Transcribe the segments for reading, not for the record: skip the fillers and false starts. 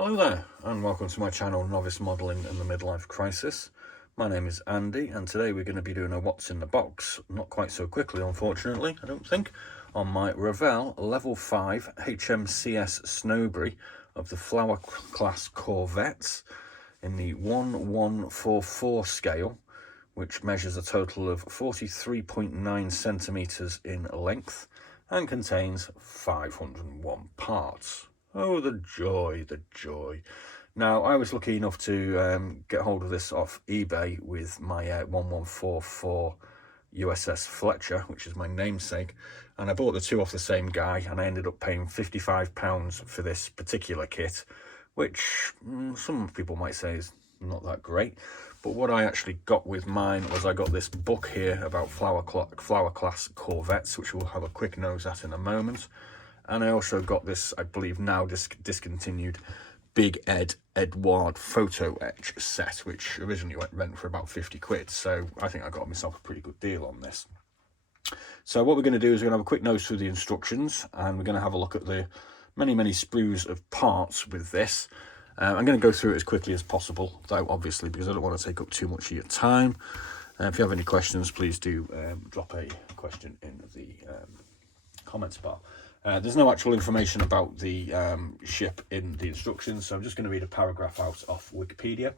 Hello there, and welcome to my channel, Novice Modelling and the Midlife Crisis. My name is Andy, and today we're going to be doing a what's in the box, not quite so quickly unfortunately, I don't think, on my Revell Level 5 Hmcs Snowberry of the Flower class Corvettes in the 1144 scale, which measures a total of 43.9 centimetres in length and contains 501 parts. Oh, the joy, the joy. Now, I was lucky enough to get hold of this off eBay with my 1144 USS Fletcher, which is my namesake, and I bought the two off the same guy, and I ended up paying £55 for this particular kit, which some people might say is not that great. But what I actually got with mine was I got this book here about flower class Corvettes, which we'll have a quick nose at in a moment. And I also got this, I believe now discontinued, Big Edward photo etch set, which originally went for about 50 quid. So I think I got myself a pretty good deal on this. So what we're going to do is we're going to have a quick nose through the instructions, and we're going to have a look at the many sprues of parts with this. I'm going to go through it as quickly as possible, though, obviously, because I don't want to take up too much of your time. If you have any questions, please do drop a question in the comments bar. There's no actual information about the ship in the instructions, so I'm just going to read a paragraph out of Wikipedia.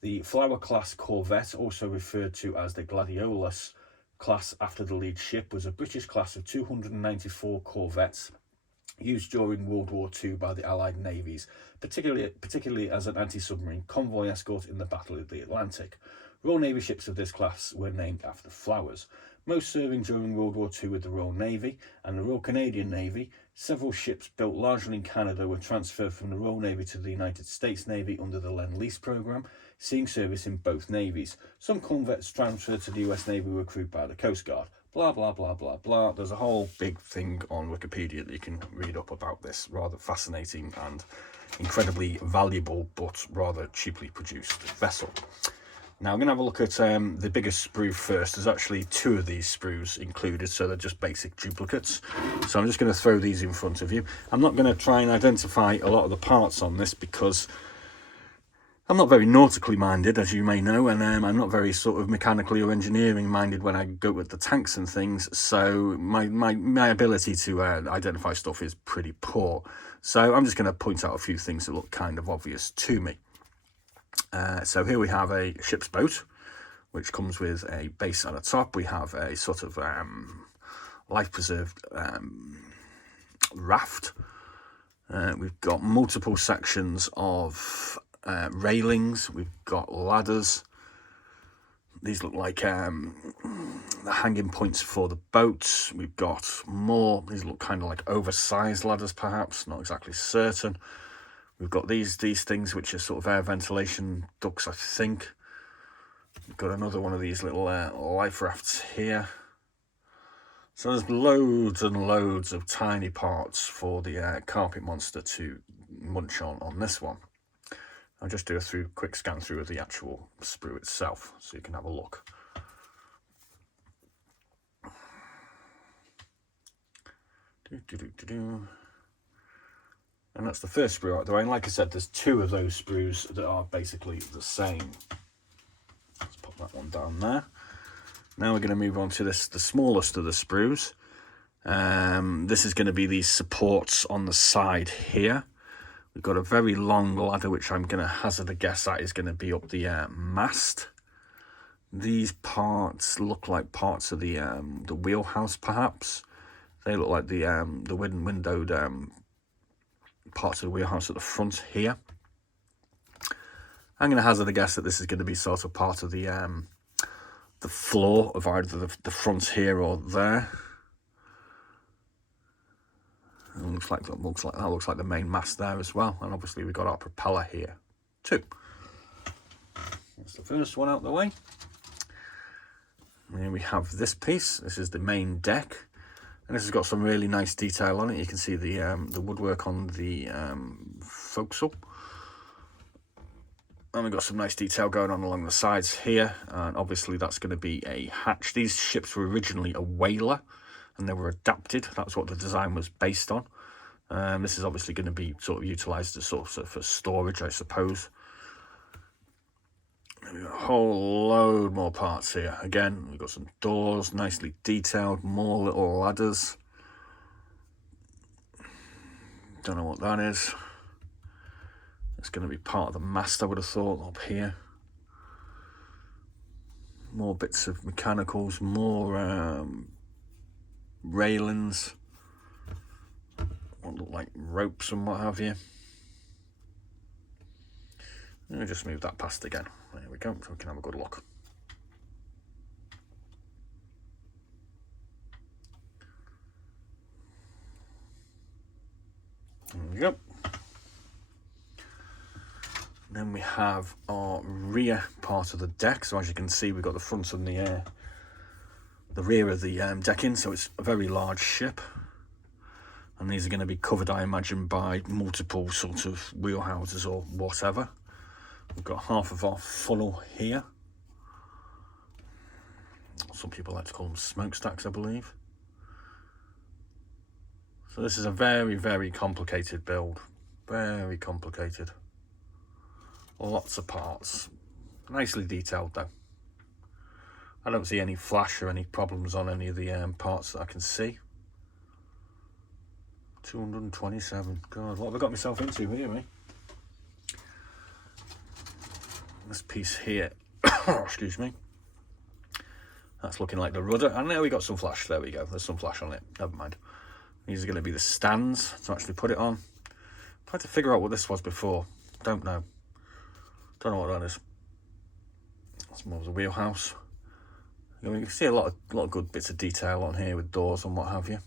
The Flower class Corvette, also referred to as the Gladiolus class after the lead ship, was a British class of 294 corvettes used during World War II by the Allied navies, particularly as an anti-submarine convoy escort in the Battle of the Atlantic. Royal Navy ships of this class were named after flowers. Most serving during World War II with the Royal Navy and the Royal Canadian Navy. Several ships built largely in Canada were transferred from the Royal Navy to the United States Navy under the Lend-Lease program, seeing service in both navies. Some corvettes transferred to the US Navy were crewed by the Coast Guard. Blah, blah, blah, blah, blah. There's a whole big thing on Wikipedia that you can read up about this rather fascinating and incredibly valuable but rather cheaply produced vessel. Now I'm going to have a look at the biggest sprue first. There's actually two of these sprues included, so they're just basic duplicates. So I'm just going to throw these in front of you. I'm not going to try and identify a lot of the parts on this because I'm not very nautically minded, as you may know, and I'm not very sort of mechanically or engineering minded when I go with the tanks and things, so my ability to identify stuff is pretty poor. So I'm just going to point out a few things that look kind of obvious to me. So here we have a ship's boat, which comes with a base at the top. We have a sort of life-preserved raft. We've got multiple sections of railings. We've got ladders. These look like the hanging points for the boats. We've got more. These look kind of like oversized ladders, perhaps. Not exactly certain. We've got these things which are sort of air ventilation ducts, I think. We've got another one of these little life rafts here. So there's loads and loads of tiny parts for the carpet monster to munch on this one. I'll just do a quick scan through of the actual sprue itself so you can have a look. And that's the first sprue out the way. And like I said, there's two of those sprues that are basically the same. Let's pop that one down there. Now we're going to move on to the smallest of the sprues. This is going to be these supports on the side here. We've got a very long ladder, which I'm going to hazard a guess at is going to be up the mast. These parts look like parts of the wheelhouse, perhaps. They look like the windowed parts of the wheelhouse at the front here. I'm going to hazard a guess that this is going to be sort of part of the floor of either the front here or there. It looks like that looks like the main mast there as well, and obviously we've got our propeller here too. That's the first one out the way. And here we have this piece. This is the main deck. And this has got some really nice detail on it. You can see the woodwork on the forecastle. And we've got some nice detail going on along the sides here. And obviously that's going to be a hatch. These ships were originally a whaler and they were adapted. That's what the design was based on. This is obviously going to be sort of utilised as sort of for storage, I suppose. We've got a whole load more parts here. Again, we've got some doors, nicely detailed, more little ladders. Don't know what that is. It's going to be part of the mast, I would have thought, up here. More bits of mechanicals, more railings. What look like ropes and what have you. Let me just move that past again. There we go, so we can have a good look. There we go. Then we have our rear part of the deck. So as you can see, we've got the front and the rear of the decking. So it's a very large ship. And these are going to be covered, I imagine, by multiple sort of wheelhouses or whatever. We've got half of our funnel here. Some people like to call them smokestacks, I believe. So this is a very, very complicated build. Very complicated. Lots of parts. Nicely detailed though. I don't see any flash or any problems on any of the parts that I can see. 227. God, what have I got myself into here, me? This piece here, excuse me. That's looking like the rudder. And there we got some flash. There we go. There's some flash on it. Never mind. These are going to be the stands to actually put it on. Tried to figure out what this was before. Don't know. Don't know what that is. That's more of the wheelhouse. You can see a lot of good bits of detail on here with doors and what have you.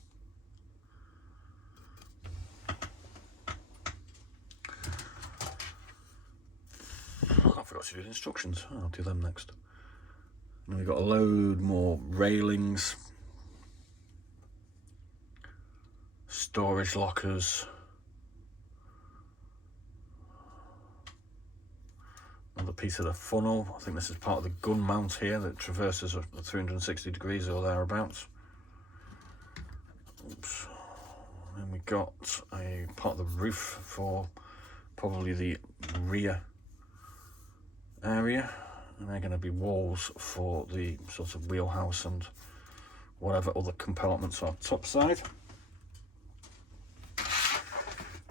I forgot to do the instructions. I'll do them next. And we've got a load more railings, storage lockers. Another piece of the funnel. I think this is part of the gun mount here that traverses 360 degrees or thereabouts. Oops. And we got a part of the roof for probably the rear area. And they're going to be walls for the sort of wheelhouse and whatever other compartments are top side.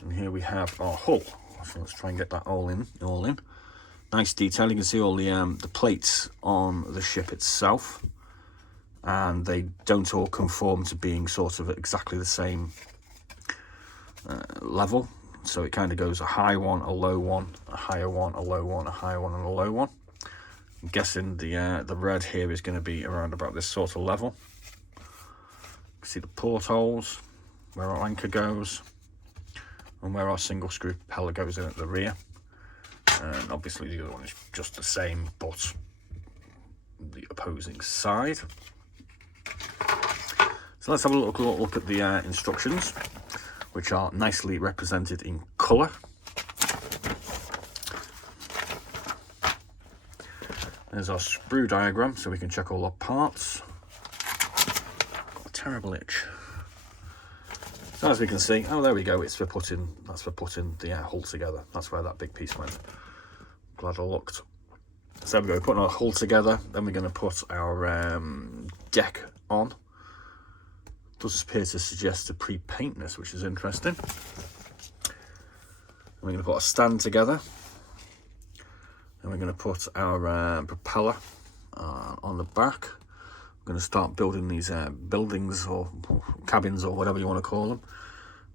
And here we have our hull. So let's try and get that all in. Nice detail. You can see all the plates on the ship itself, and they don't all conform to being sort of exactly the same level. So it kind of goes a high one, a low one, a higher one, a low one, a higher one, and a low one. I'm guessing the red here is going to be around about this sort of level. You can see the portholes, where our anchor goes, and where our single screw propeller goes in at the rear. And obviously the other one is just the same, but the opposing side. So let's have a look at the instructions, which are nicely represented in colour. There's our sprue diagram, so we can check all our parts. Got a terrible itch. So as we can see, oh, there we go. It's for putting. That's for putting the hull together. That's where that big piece went. Glad I looked. So there we go. Putting our hull together. Then we're going to put our deck on. Does appear to suggest a pre-paint this, which is interesting. And we're going to put a stand together. And we're going to put our propeller on the back. We're going to start building these buildings or cabins or whatever you want to call them.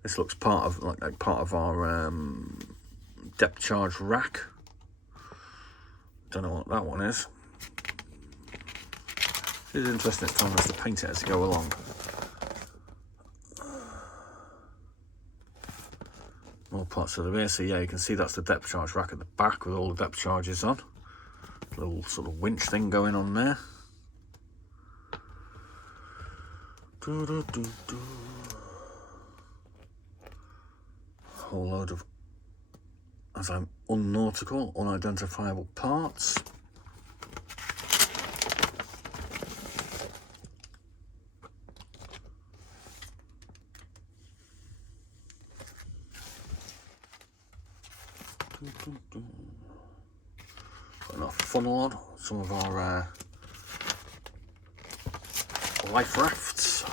This looks part of like part of our depth charge rack. Don't know what that one is. It's interesting. It's telling us to paint it as we go along. More parts of the rear. So yeah, you can see that's the depth charge rack at the back with all the depth charges on. Little sort of winch thing going on there. Whole load of, as I'm unnautical, unidentifiable parts. Putting our funnel on, some of our life rafts.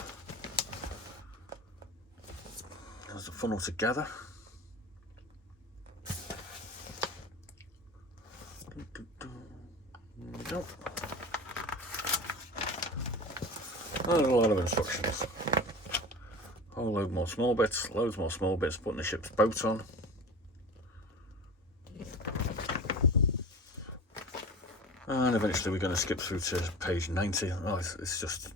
There's the funnel together. There we go. And a lot of instructions. A whole load more small bits, loads more small bits, putting the ship's boat on. And eventually we're going to skip through to page 90. Oh, it's just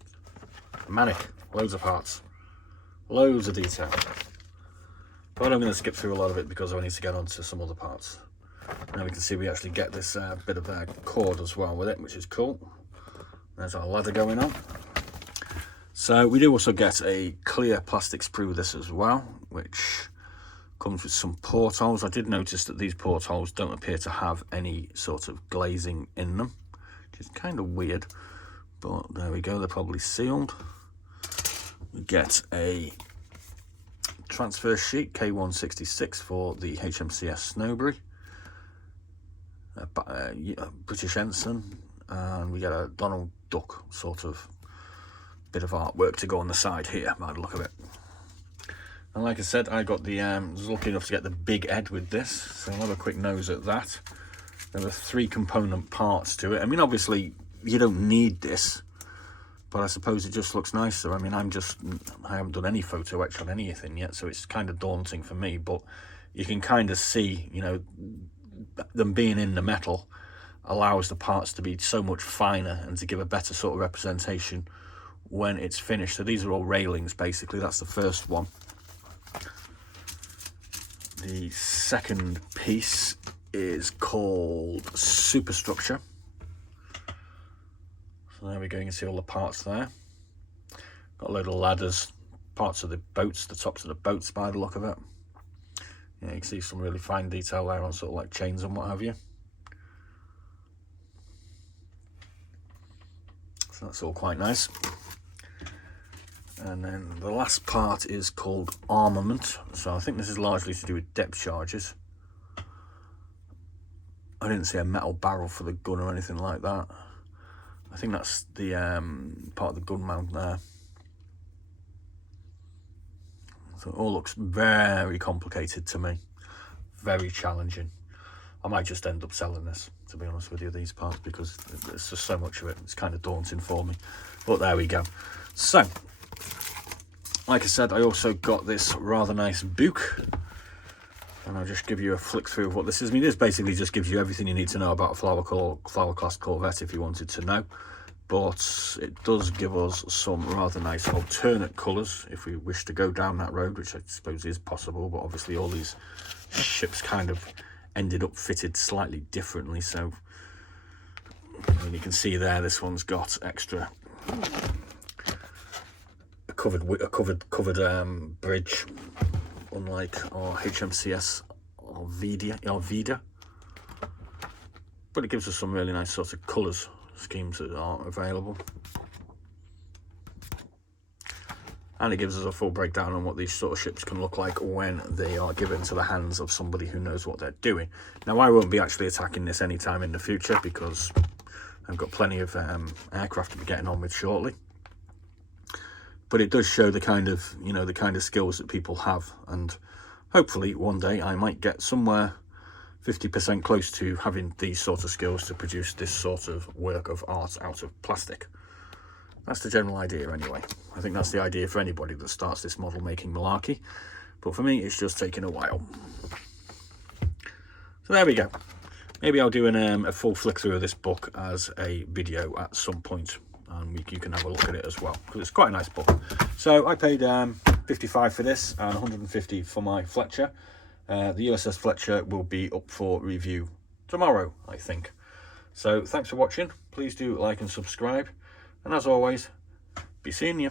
manic. Loads of parts. Loads of detail. But I'm going to skip through a lot of it because I need to get on to some other parts. Now we can see we actually get this bit of cord as well with it, which is cool. There's our ladder going on. So we do also get a clear plastic sprue with this as well, which comes with some portholes. I did notice that these portholes don't appear to have any sort of glazing in them, which is kind of weird, but there we go, they're probably sealed. We get a transfer sheet, K166 for the HMCS Snowberry, a British ensign, and we get a Donald Duck sort of bit of artwork to go on the side here by the look of it. And like I said, I got the was lucky enough to get the big Ed with this, so I'll have a quick nose at that. There are 3 component parts to it. I mean, obviously you don't need this, but I suppose it just looks nicer. I mean, I haven't done any photo etch on anything yet, so it's kind of daunting for me, but you can kind of see, you know, them being in the metal allows the parts to be so much finer and to give a better sort of representation when it's finished. So these are all railings basically. That's the first one. The second piece is called superstructure. So there we go, you can see all the parts there. Got a load of ladders, parts of the boats, the tops of the boats by the look of it. Yeah, you can see some really fine detail there on sort of like chains and what have you. So that's all quite nice. And then the last part is called armament. So I think this is largely to do with depth charges. I didn't see a metal barrel for the gun or anything like that. I think that's the part of the gun mount there. So it all looks very complicated to me. Very challenging. I might just end up selling this, to be honest with you, these parts, because there's just so much of it. It's kind of daunting for me. But there we go. So, like I said, I also got this rather nice bout, and I'll just give you a flick through of what this is. I mean, this basically just gives you everything you need to know about a flower class Corvette if you wanted to know, but it does give us some rather nice alternate colours if we wish to go down that road, which I suppose is possible, but obviously all these ships kind of ended up fitted slightly differently. So I mean, you can see there, this one's got extra covered bridge, unlike our HMCS or Vida, but it gives us some really nice sort of colours schemes that are available, and it gives us a full breakdown on what these sort of ships can look like when they are given into the hands of somebody who knows what they're doing. Now, I won't be actually attacking this anytime in the future because I've got plenty of aircraft to be getting on with shortly. But it does show the kind of, you know, the kind of skills that people have, and hopefully one day I might get somewhere 50% close to having these sort of skills to produce this sort of work of art out of plastic. That's the general idea anyway. I think that's the idea for anybody that starts this model making malarkey, but for me it's just taking a while. So there we go. Maybe I'll do a full flick through of this book as a video at some point, and you can have a look at it as well, because it's quite a nice book. So I paid 55 for this and 150 for my Fletcher. The USS Fletcher will be up for review tomorrow, I think. So thanks for watching. Please do like and subscribe, and as always, be seeing you.